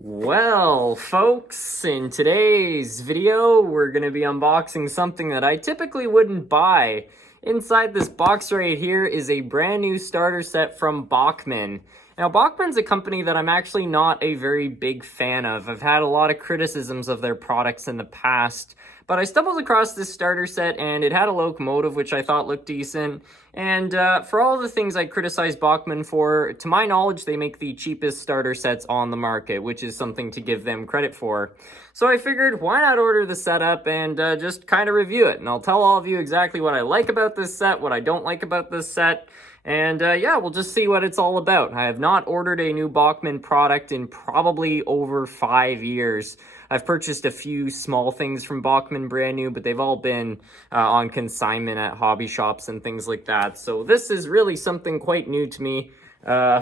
Well, folks, in today's video, we're going to be unboxing something that I typically wouldn't buy. Inside this box right here is a brand new starter set from Bachmann. Now, Bachmann's a company that I'm actually not a very big fan of. I've had a lot of criticisms of their products in the past, but I stumbled across this starter set and it had a locomotive, which I thought looked decent. And for all the things I criticize Bachmann for, to my knowledge, they make the cheapest starter sets on the market, which is something to give them credit for. So I figured, why not order the setup and just kind of review it? And I'll tell all of you exactly what I like about this set, what I don't like about this set. And yeah, we'll just see what it's all about. I have not ordered a new Bachmann product in probably over 5 years. I've purchased a few small things from Bachmann brand new, but they've all been on consignment at hobby shops and things like that. So this is really something quite new to me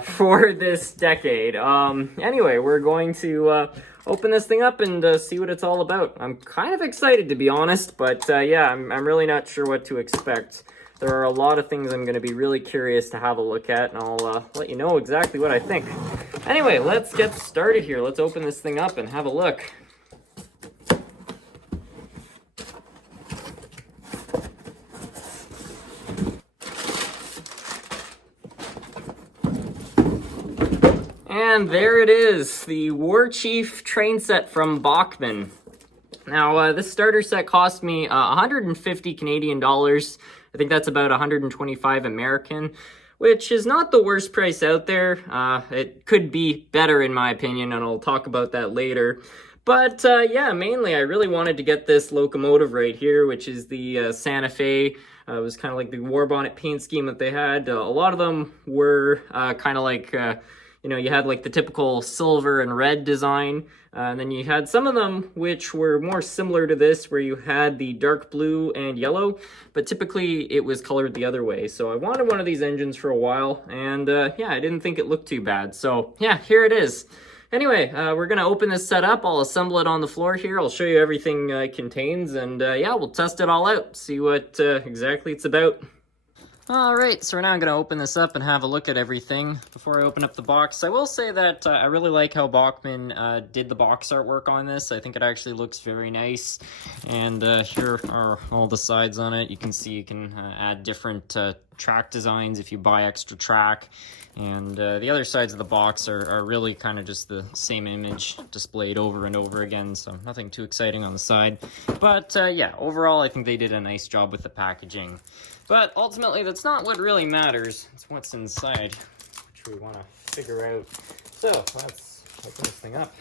for this decade. Anyway, we're going to open this thing up and see what it's all about. I'm kind of excited, to be honest, but yeah, I'm really not sure what to expect. There are a lot of things I'm going to be really curious to have a look at, and I'll let you know exactly what I think. Anyway, let's get started here. Let's open this thing up and have a look. And there it is, the War Chief train set from Bachmann. Now, this starter set cost me 150 Canadian dollars. I think that's about 125 American, which is not the worst price out there. It could be better in my opinion, and I'll talk about that later. But yeah, mainly I really wanted to get this locomotive right here, which is the Santa Fe. It was kind of like the war bonnet paint scheme that they had. A lot of them were kind of like, you know, you had like the typical silver and red design. And then you had some of them which were more similar to this, where you had the dark blue and yellow, but typically it was colored the other way. So I wanted one of these engines for a while, and yeah, I didn't think it looked too bad. So yeah, here it is. Anyway, we're going to open this set up. I'll assemble it on the floor here. I'll show you everything it contains, and yeah, we'll test it all out, see what exactly it's about. Alright, so we're now going to open this up and have a look at everything. Before I open up the box, I will say that I really like how Bachmann did the box artwork on this. I think it actually looks very nice. And here are all the sides on it. You can see you can add different track designs if you buy extra track. And the other sides of the box are really kind of just the same image displayed over and over again, so nothing too exciting on the side. But yeah, overall I think they did a nice job with the packaging. But ultimately, that's not what really matters. It's what's inside, which we want to figure out. So let's open this thing up.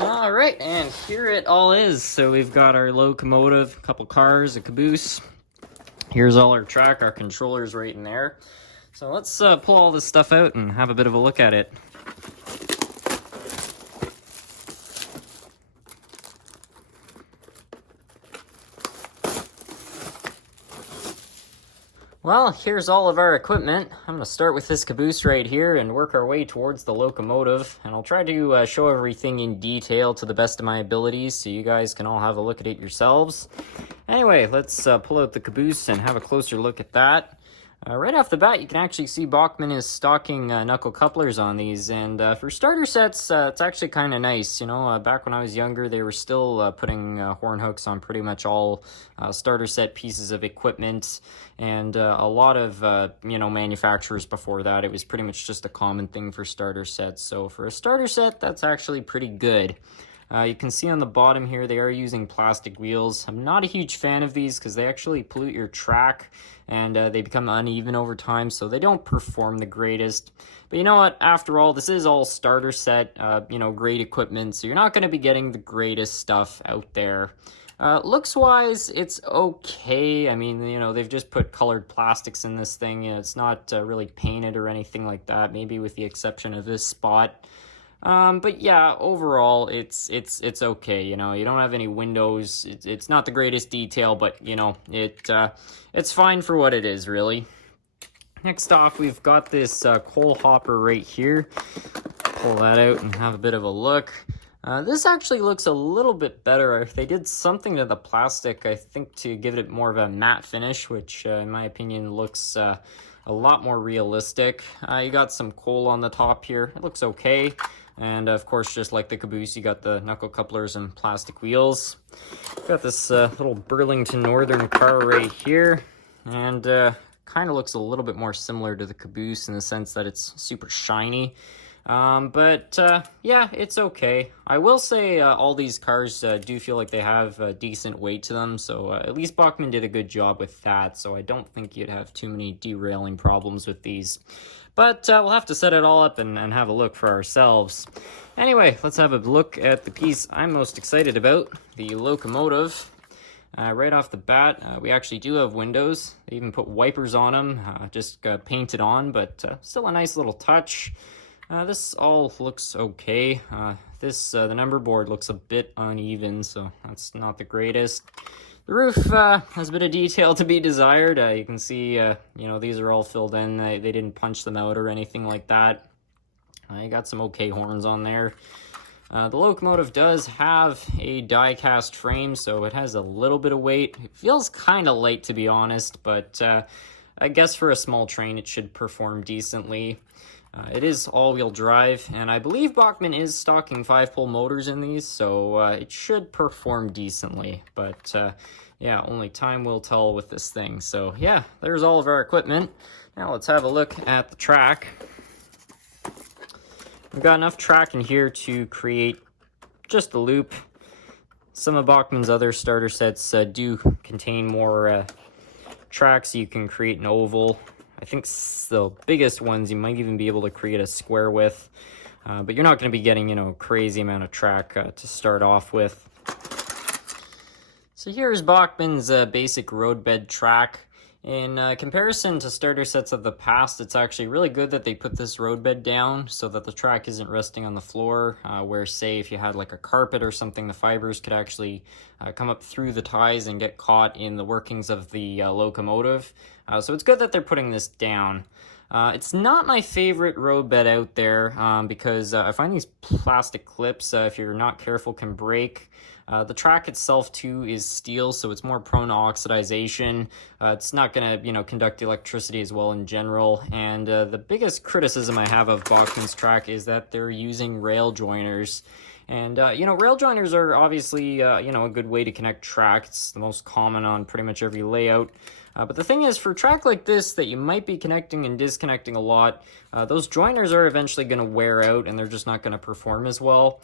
All right, and here it all is. So we've got our locomotive, a couple cars, a caboose. Here's all our track, our controllers right in there. So let's pull all this stuff out and have a bit of a look at it. Well, here's all of our equipment. I'm going to start with this caboose right here and work our way towards the locomotive. And I'll try to show everything in detail to the best of my abilities so you guys can all have a look at it yourselves. Anyway, let's pull out the caboose and have a closer look at that. Right off the bat, you can actually see Bachmann is stocking knuckle couplers on these, and for starter sets, it's actually kind of nice. You know, back when I was younger, they were still putting horn hooks on pretty much all starter set pieces of equipment, and a lot of, you know, manufacturers before that, it was pretty much just a common thing for starter sets. So for a starter set, that's actually pretty good. You can see on the bottom here, they are using plastic wheels. I'm not a huge fan of these because they actually pollute your track and they become uneven over time, so they don't perform the greatest. But you know what? After all, this is all starter set, you know, great equipment, so you're not going to be getting the greatest stuff out there. Looks-wise, it's okay. I mean, you know, they've just put colored plastics in this thing. You know, it's not really painted or anything like that, maybe with the exception of this spot. But yeah, overall, it's okay. You know, you don't have any windows. It's not the greatest detail, but you know, it's fine for what it is, really. Next off, we've got this coal hopper right here. Pull that out and have a bit of a look. This actually looks a little bit better. They did something to the plastic, I think, to give it more of a matte finish, which in my opinion looks a lot more realistic. You got some coal on the top here. It looks okay. And of course, just like the caboose, you got the knuckle couplers and plastic wheels. Got this little Burlington Northern car right here. And kind of looks a little bit more similar to the caboose in the sense that it's super shiny. But yeah, it's okay. I will say all these cars do feel like they have decent weight to them, so at least Bachmann did a good job with that, so I don't think you'd have too many derailing problems with these. But we'll have to set it all up and have a look for ourselves. Anyway, let's have a look at the piece I'm most excited about, the locomotive. Right off the bat, we actually do have windows. They even put wipers on them, just painted on, but still a nice little touch. This all looks okay. The number board looks a bit uneven, so that's not the greatest. The roof has a bit of detail to be desired. You can see, you know, these are all filled in. They didn't punch them out or anything like that. You got some okay horns on there. The locomotive does have a die-cast frame, so it has a little bit of weight. It feels kind of light, to be honest, but I guess for a small train, it should perform decently. It is all-wheel drive, and I believe Bachmann is stocking 5-pole motors in these, so it should perform decently. But yeah, only time will tell with this thing. So yeah, there's all of our equipment. Now let's have a look at the track. We've got enough track in here to create just a loop. Some of Bachmann's other starter sets do contain more track, so you can create an oval. I think the biggest ones you might even be able to create a square with, but you're not going to be getting, you know, a crazy amount of track to start off with. So here's Bachmann's basic roadbed track. In comparison to starter sets of the past, it's actually really good that they put this roadbed down so that the track isn't resting on the floor, where, say, if you had like a carpet or something, the fibers could actually come up through the ties and get caught in the workings of the locomotive. So it's good that they're putting this down. It's not my favorite roadbed out there because I find these plastic clips, if you're not careful, can break. The track itself, too, is steel, so it's more prone to oxidization. It's not going to, you know, conduct electricity as well in general. And the biggest criticism I have of Bachmann's track is that they're using rail joiners. And, you know, rail joiners are obviously, you know, a good way to connect track. It's the most common on pretty much every layout. But the thing is, for a track like this that you might be connecting and disconnecting a lot, those joiners are eventually going to wear out and they're just not going to perform as well.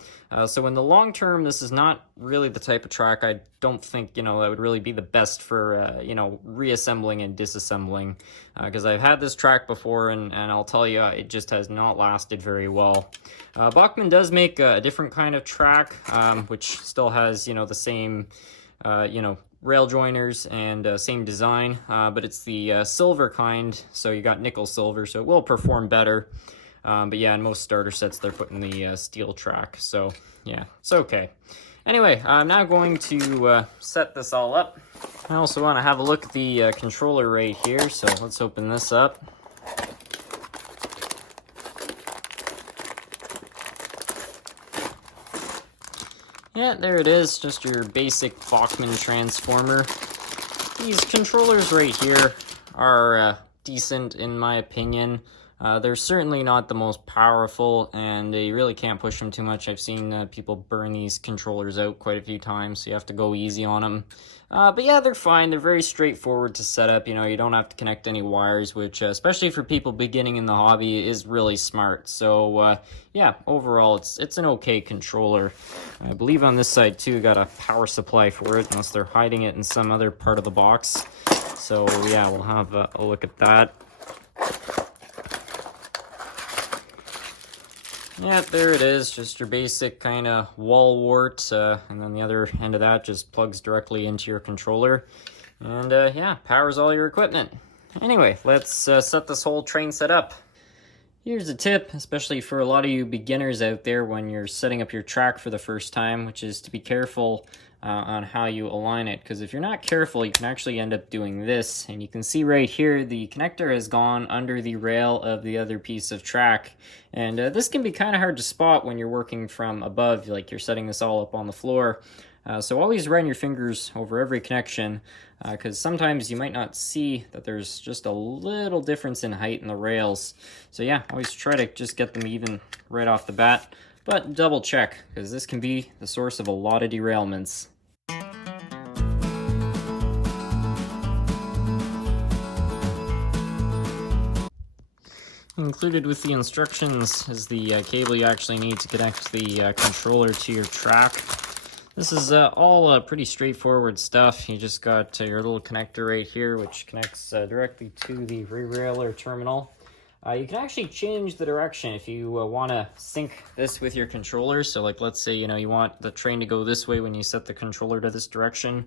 So in the long term, this is not really the type of track I don't think, you know, that would really be the best for, you know, reassembling and disassembling. Because I've had this track before and I'll tell you, it just has not lasted very well. Bachmann does make a different kind of track, which still has, you know, the same, you know, rail joiners and same design, but it's the silver kind, so you got nickel silver, so it will perform better. But yeah, in most starter sets, they're putting the steel track, so yeah, it's okay. Anyway, I'm now going to set this all up. I also want to have a look at the controller right here, so let's open this up. Yeah, there it is, just your basic Bachmann transformer. These controllers right here are decent in my opinion. They're certainly not the most powerful, and you really can't push them too much. I've seen people burn these controllers out quite a few times, so you have to go easy on them. But yeah, they're fine. They're very straightforward to set up. You know, you don't have to connect any wires, which, especially for people beginning in the hobby, is really smart. So, yeah, overall, it's an okay controller. I believe on this side, too, got a power supply for it, unless they're hiding it in some other part of the box. So, yeah, we'll have a look at that. Yeah, there it is, just your basic kind of wall wart, and then the other end of that just plugs directly into your controller, and yeah, powers all your equipment. Anyway, let's set this whole train set up. Here's a tip, especially for a lot of you beginners out there when you're setting up your track for the first time, which is to be careful on how you align it, because if you're not careful, you can actually end up doing this. And you can see right here, the connector has gone under the rail of the other piece of track. And this can be kind of hard to spot when you're working from above, like you're setting this all up on the floor. So always run your fingers over every connection, because sometimes you might not see that there's just a little difference in height in the rails. So yeah, always try to just get them even right off the bat, but double check, because this can be the source of a lot of derailments. Included with the instructions is the cable you actually need to connect the controller to your track. This is all pretty straightforward stuff. You just got your little connector right here, which connects directly to the rear rail or terminal. You can actually change the direction if you want to sync this with your controller. So like, let's say, you want the train to go this way when you set the controller to this direction.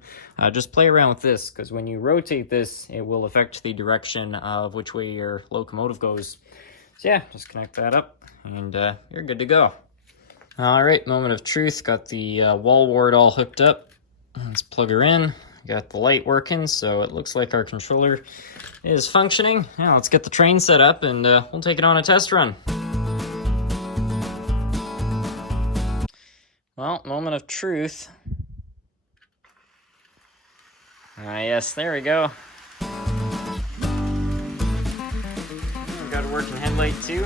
Just play around with this, because when you rotate this, it will affect the direction of which way your locomotive goes. So yeah, just connect that up and you're good to go. All right, moment of truth. Got the wall wart all hooked up. Let's plug her in. Got the light working, so it looks like our controller is functioning. Now let's get the train set up and we'll take it on a test run. Well, moment of truth. Yes, there we go. Got a working headlight too.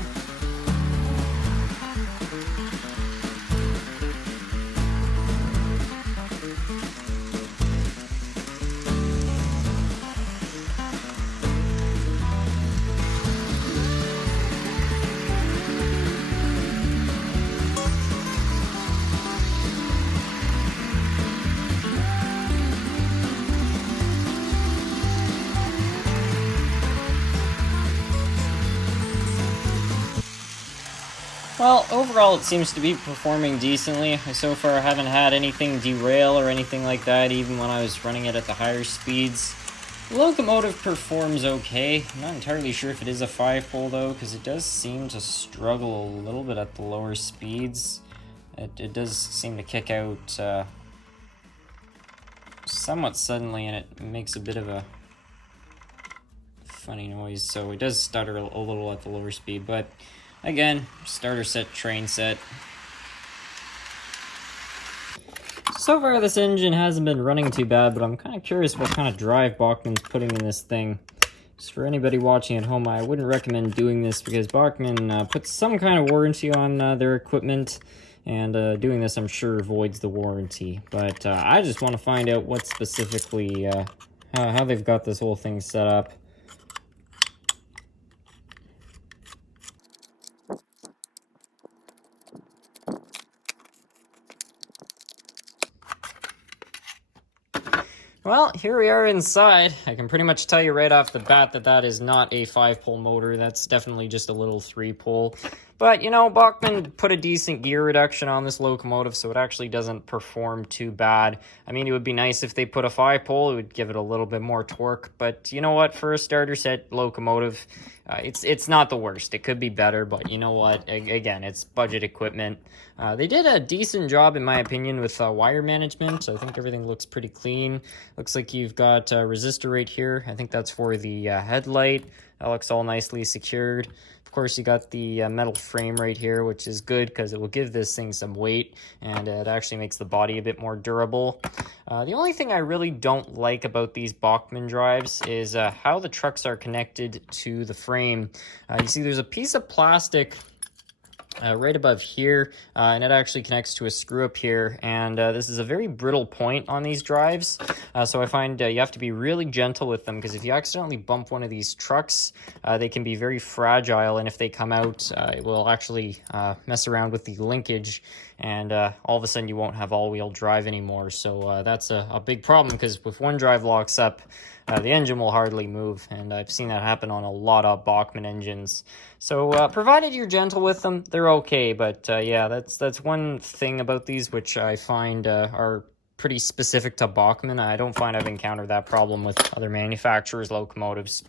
Well, overall it seems to be performing decently. I so far haven't had anything derail or anything like that, even when I was running it at the higher speeds. The locomotive performs okay. I'm not entirely sure if it is a 5-pole though, because it does seem to struggle a little bit at the lower speeds. It does seem to kick out somewhat suddenly, and it makes a bit of a funny noise, so it does stutter a little at the lower speed, but again, starter set, train set. So far this engine hasn't been running too bad, but I'm kind of curious what kind of drive Bachmann's putting in this thing. Just for anybody watching at home, I wouldn't recommend doing this because Bachmann puts some kind of warranty on their equipment, and doing this I'm sure voids the warranty. But I just want to find out what specifically, how they've got this whole thing set up. Well, here we are inside. I can pretty much tell you right off the bat that that is not a 5-pole motor. That's definitely just a little 3-pole. But, Bachmann put a decent gear reduction on this locomotive, so it actually doesn't perform too bad. I mean, it would be nice if they put a 5-pole. It would give it a little bit more torque. But you know what? For a starter set locomotive, it's not the worst. It could be better, but you know what? Again, it's budget equipment. They did a decent job, in my opinion, with wire management. So I think everything looks pretty clean. Looks like you've got a resistor right here. I think that's for the headlight. That looks all nicely secured. Of course, you got the metal frame right here, which is good because it will give this thing some weight, and it actually makes the body a bit more durable. The only thing I really don't like about these Bachmann drives is how the trucks are connected to the frame. You see there's a piece of plastic right above here, and it actually connects to a screw up here, and this is a very brittle point on these drives, so I find you have to be really gentle with them, because if you accidentally bump one of these trucks, they can be very fragile, and if they come out, it will actually mess around with the linkage, and all of a sudden you won't have all-wheel drive anymore. So that's a big problem, because if one drive locks up, the engine will hardly move, and I've seen that happen on a lot of Bachmann engines. So provided you're gentle with them, they're okay. But yeah, that's one thing about these which I find are pretty specific to Bachmann. I don't find I've encountered that problem with other manufacturers' locomotives.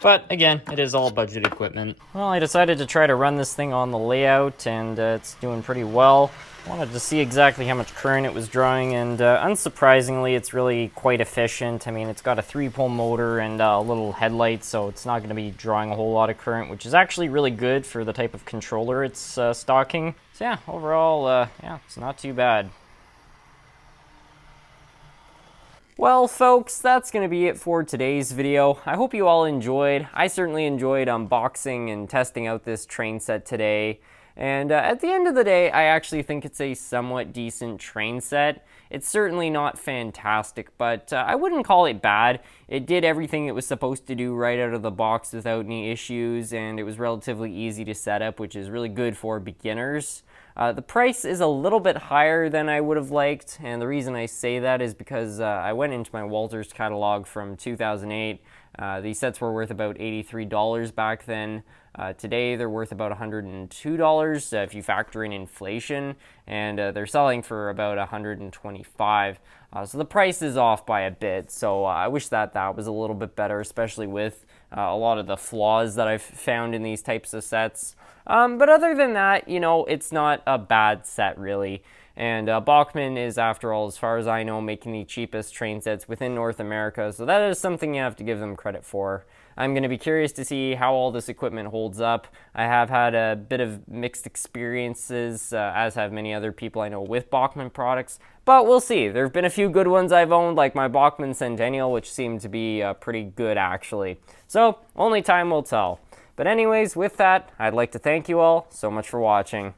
But again, it is all budget equipment. Well, I decided to try to run this thing on the layout, and it's doing pretty well. Wanted to see exactly how much current it was drawing, and unsurprisingly, it's really quite efficient. I mean, it's got a 3-pole motor and a little headlight, so it's not going to be drawing a whole lot of current, which is actually really good for the type of controller it's stocking. So yeah, overall, yeah, it's not too bad. Well, folks, that's going to be it for today's video. I hope you all enjoyed. I certainly enjoyed unboxing and testing out this train set today. And at the end of the day, I actually think it's a somewhat decent train set. It's certainly not fantastic, but I wouldn't call it bad. It did everything it was supposed to do right out of the box without any issues, and it was relatively easy to set up, which is really good for beginners. The price is a little bit higher than I would have liked, and the reason I say that is because I went into my Walters catalog from 2008. These sets were worth about $83 back then. Today they're worth about $102 if you factor in inflation, and they're selling for about $125. So the price is off by a bit, so I wish that was a little bit better, especially with a lot of the flaws that I've found in these types of sets. But other than that, you know, it's not a bad set really. And Bachmann is, after all, as far as I know, making the cheapest train sets within North America, so that is something you have to give them credit for. I'm going to be curious to see how all this equipment holds up. I have had a bit of mixed experiences, as have many other people I know with Bachmann products, but we'll see. There have been a few good ones I've owned, like my Bachmann Centennial, which seemed to be pretty good actually. So only time will tell. But anyways, with that, I'd like to thank you all so much for watching.